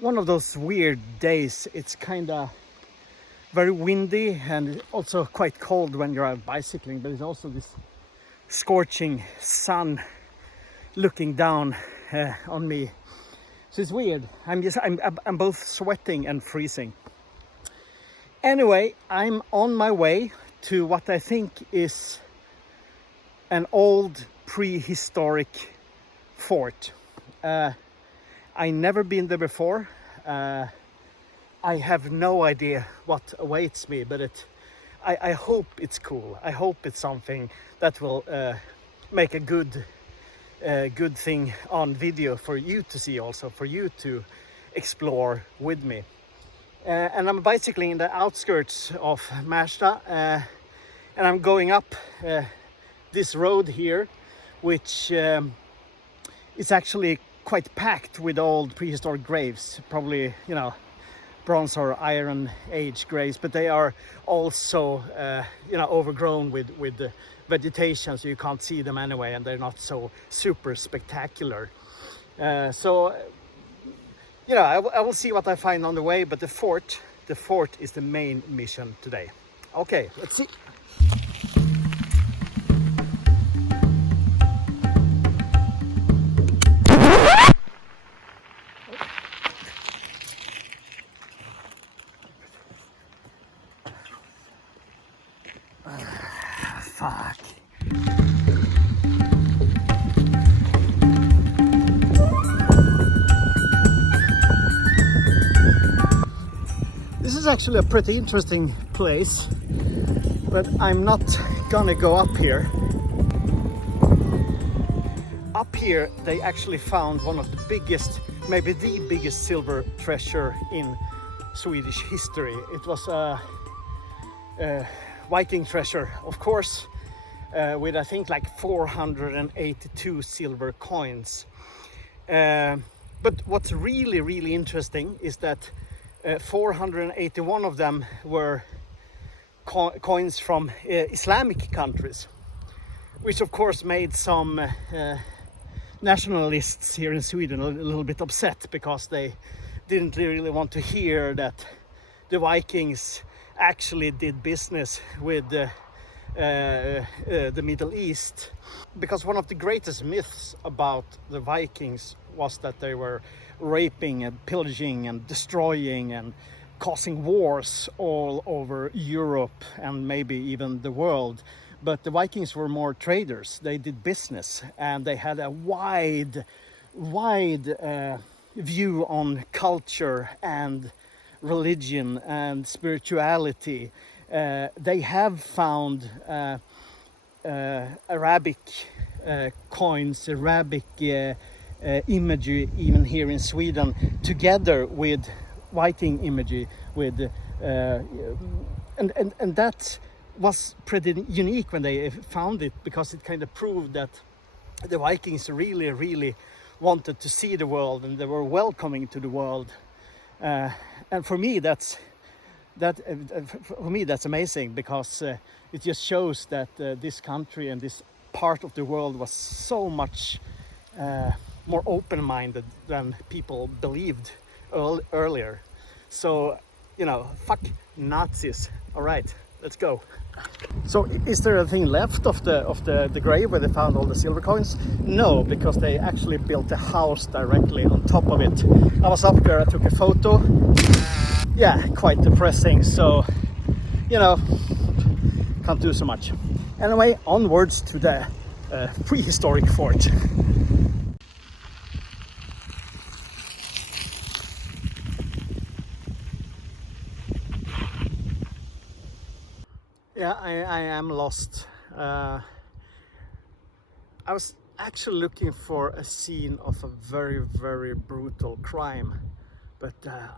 one of those weird days. It's kind of very windy and also quite cold when you're out bicycling, but it's also this scorching sun looking down on me. So it's weird. I'm both sweating and freezing. Anyway, I'm on my way to what I think is an old prehistoric fort. I never been there before. I have no idea what awaits me, but I hope it's cool. I hope it's something that will make a good thing on video for you to see, also for you to explore with me. And I'm bicycling in the outskirts of Märsta, and I'm going up this road here, which is actually quite packed with old prehistoric graves, probably, you know, Bronze or Iron Age graves, but they are also overgrown with vegetation, so you can't see them anyway, and they're not so super spectacular. So I will see what I find on the way, but the fort is the main mission today. Okay, let's see. Fuck. This is actually a pretty interesting place, but I'm not gonna go up here. Up here they actually found one of the biggest, maybe the biggest silver treasure in Swedish history. It was a Viking treasure, of course, with I think like 482 silver coins. But what's really interesting is that 481 of them were coins from Islamic countries, which of course made some nationalists here in Sweden a little bit upset, because they didn't really want to hear that the Vikings actually did business with the Middle East. Because one of the greatest myths about the Vikings was that they were raping and pillaging and destroying and causing wars all over Europe and maybe even the world. But the Vikings were more traders. They did business, and they had a wide view on culture and religion and spirituality. They have found Arabic coins, Arabic imagery even here in Sweden, together with Viking imagery, with and that was pretty unique when they found it, because it kind of proved that the Vikings really wanted to see the world, and they were welcoming to the world. And for me that's amazing, because it just shows that this country and this part of the world was so much more open-minded than people believed earlier. So, fuck Nazis. All right, let's go. So is there anything left of the grave where they found all the silver coins? No, because they actually built a house directly on top of it. I was up there, I took a photo. Yeah, quite depressing. So, can't do so much. Anyway, onwards to the prehistoric fort. Yeah, I am lost. I was actually looking for a scene of a very brutal crime, but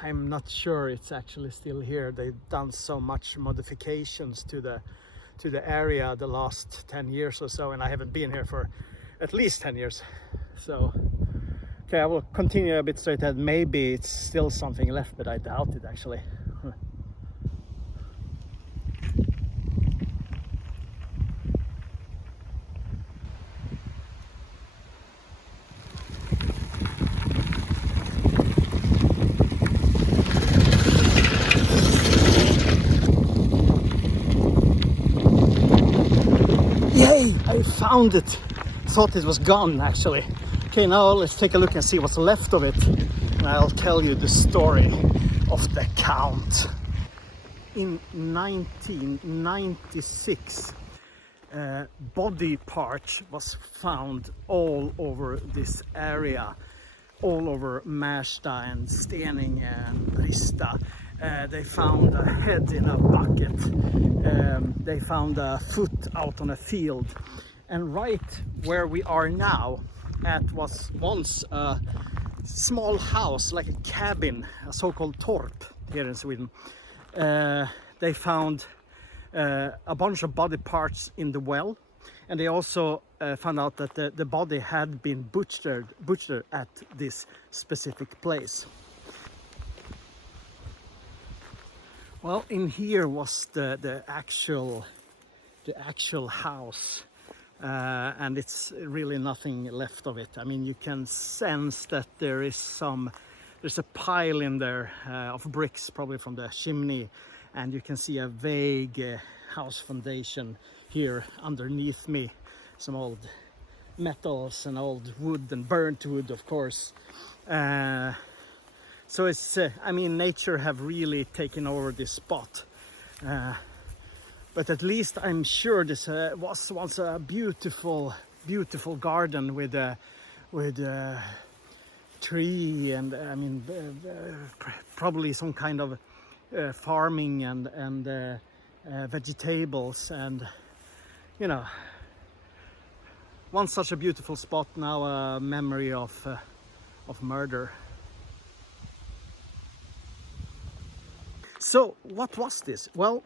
I'm not sure it's actually still here. They've done so much modifications to the area the last 10 years or so, and I haven't been here for at least 10 years. So, okay, I will continue a bit straight ahead. Maybe it's still something left, but I doubt it actually. found it. Thought it was gone actually. Okay, now let's take a look and see what's left of it. And I'll tell you the story of the Count. In 1996, body parts was found all over this area, all over Märsta and Stening and Brista. They found a head in a bucket. They found a foot out on a field. And right where we are now, at was once a small house, like a cabin, a so-called torp here in Sweden. They found a bunch of body parts in the well, and they also found out that the body had been butchered at this specific place. Well, in here was the actual house, and it's really nothing left of it. I mean, you can sense that there's a pile in there of bricks, probably from the chimney, and you can see a vague house foundation here underneath me. Some old metals and old wood and burnt wood, of course. So it's, I mean, nature have really taken over this spot. But at least I'm sure this was once a beautiful garden with a tree, and I mean probably some kind of farming and vegetables, and you know, once such a beautiful spot, now a memory of murder. So what was this? Well,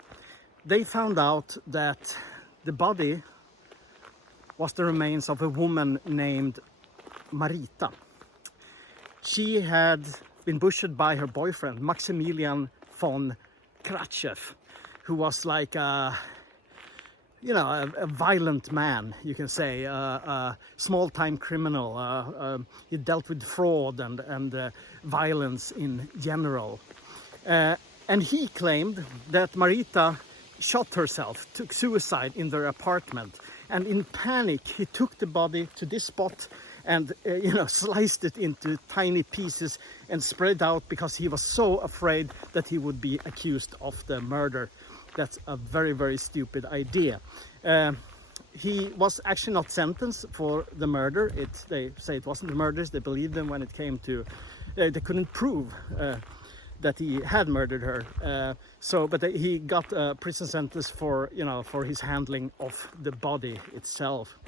they found out that the body was the remains of a woman named Marita. She had been butchered by her boyfriend, Maximilian von Kratchev, who was like a violent man, you can say, a small-time criminal. He dealt with fraud and violence in general. And he claimed that Marita shot herself, took suicide in their apartment. And in panic, he took the body to this spot and sliced it into tiny pieces and spread out, because he was so afraid that he would be accused of the murder. That's a very, very stupid idea. He was actually not sentenced for the murder. They say it wasn't the murders. They believed him when it came to... they couldn't prove that he had murdered her. But he got a prison sentence for his handling of the body itself.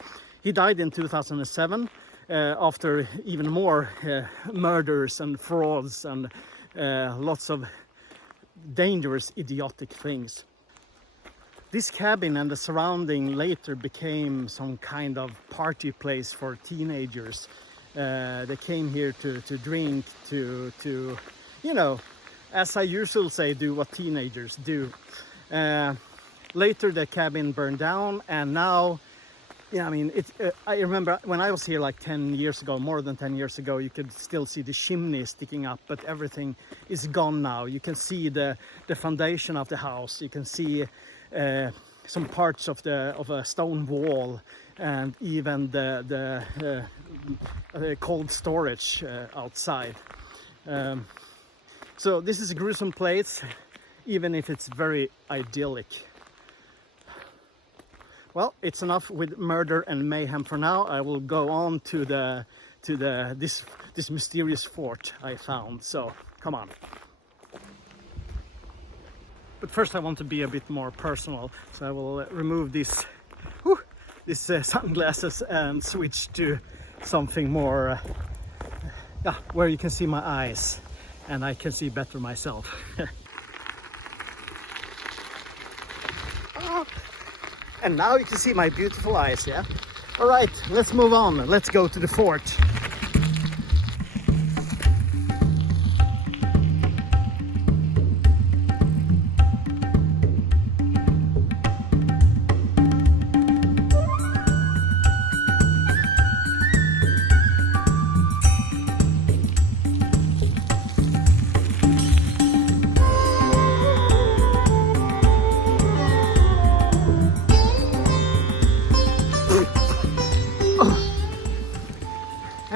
He died in 2007 after even more murders and frauds and lots of dangerous, idiotic things. This cabin and the surrounding later became some kind of party place for teenagers. They came here to drink, to as I usually say, do what teenagers do. Later the cabin burned down, and now, I remember when I was here like 10 years ago, more than 10 years ago, you could still see the chimney sticking up, but everything is gone now. You can see the foundation of the house. You can see some parts of a stone wall, and even the cold storage outside. So this is a gruesome place, even if it's very idyllic. Well, it's enough with murder and mayhem for now. I will go on to this mysterious fort I found. So come on. But first I want to be a bit more personal, so I will remove these sunglasses and switch to something more where you can see my eyes and I can see better myself. And now you can see my beautiful eyes, yeah? All right, let's move on. Let's go to the fort.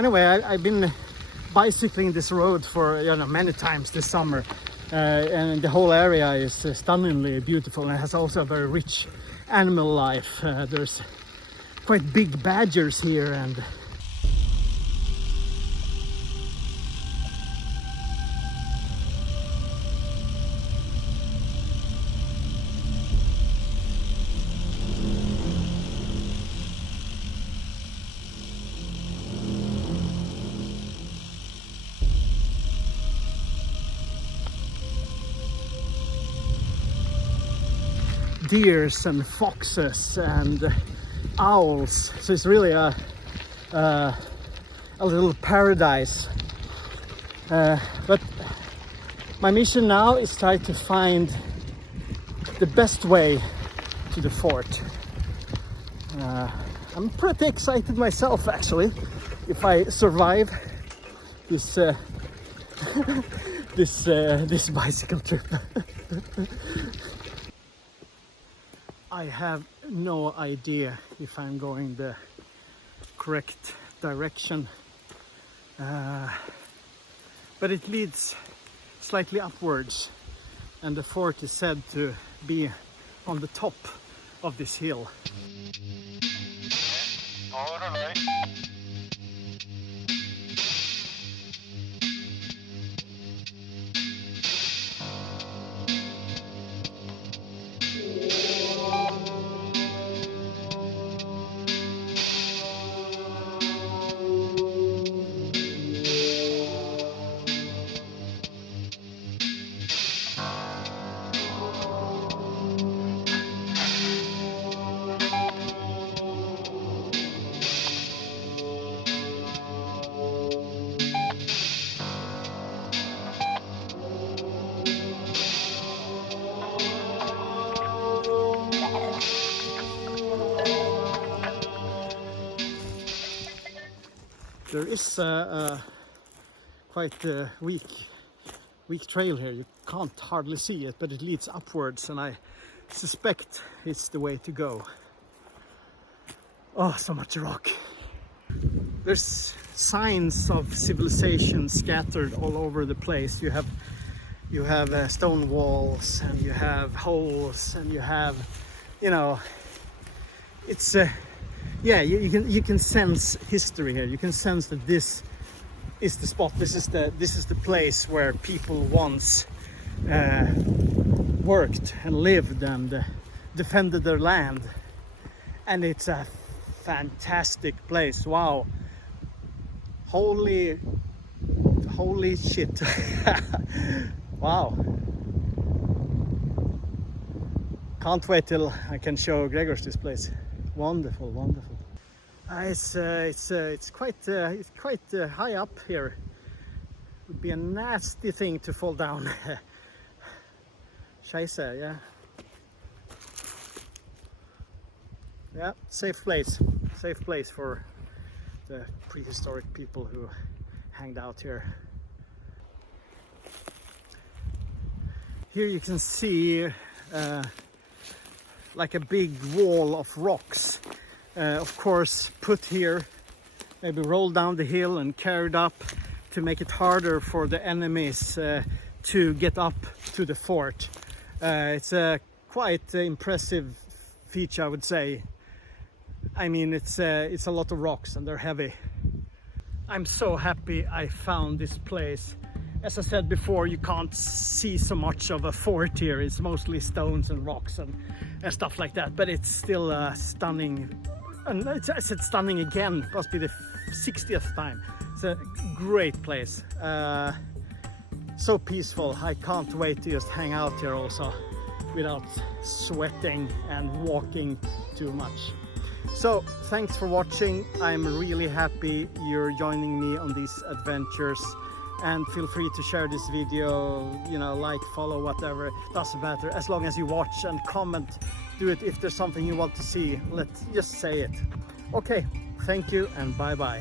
anyway, I've been bicycling this road for many times this summer, and the whole area is stunningly beautiful, and it has also a very rich animal life. There's quite big badgers here, and deers and foxes and owls. So it's really a little paradise. But my mission now is try to find the best way to the fort. I'm pretty excited myself, actually, if I survive this this bicycle trip. I have no idea if I'm going the correct direction, but it leads slightly upwards, and the fort is said to be on the top of this hill. There is a quite weak trail here. You can't hardly see it, but it leads upwards, and I suspect it's the way to go. Oh, so much rock. There's signs of civilization scattered all over the place. You have stone walls, and you have holes, and you have, it's yeah, you can sense history here. You can sense that this is the spot. This is the place where people once worked and lived and defended their land. And it's a fantastic place. Wow! Holy shit! Wow! Can't wait till I can show Grzegorz this place. Wonderful, wonderful. It's quite high up here. It would be a nasty thing to fall down. Scheisse, yeah. Yeah, safe place for the prehistoric people who hanged out here. Here you can see like a big wall of rocks, of course put here, maybe rolled down the hill and carried up to make it harder for the enemies to get up to the fort. It's a quite impressive feature, I would say. I mean, it's a lot of rocks and they're heavy. I'm so happy I found this place. As I said before, you can't see so much of a fort here. It's mostly stones and rocks and stuff like that, but it's still stunning. And I said stunning again, it must be the 60th time. It's a great place. So peaceful. I can't wait to just hang out here also without sweating and walking too much. So thanks for watching. I'm really happy you're joining me on these adventures, and feel free to share this video, like, follow, whatever, doesn't matter, as long as you watch and comment. Do it if there's something you want to see. Let's just say it. Okay, thank you and bye bye.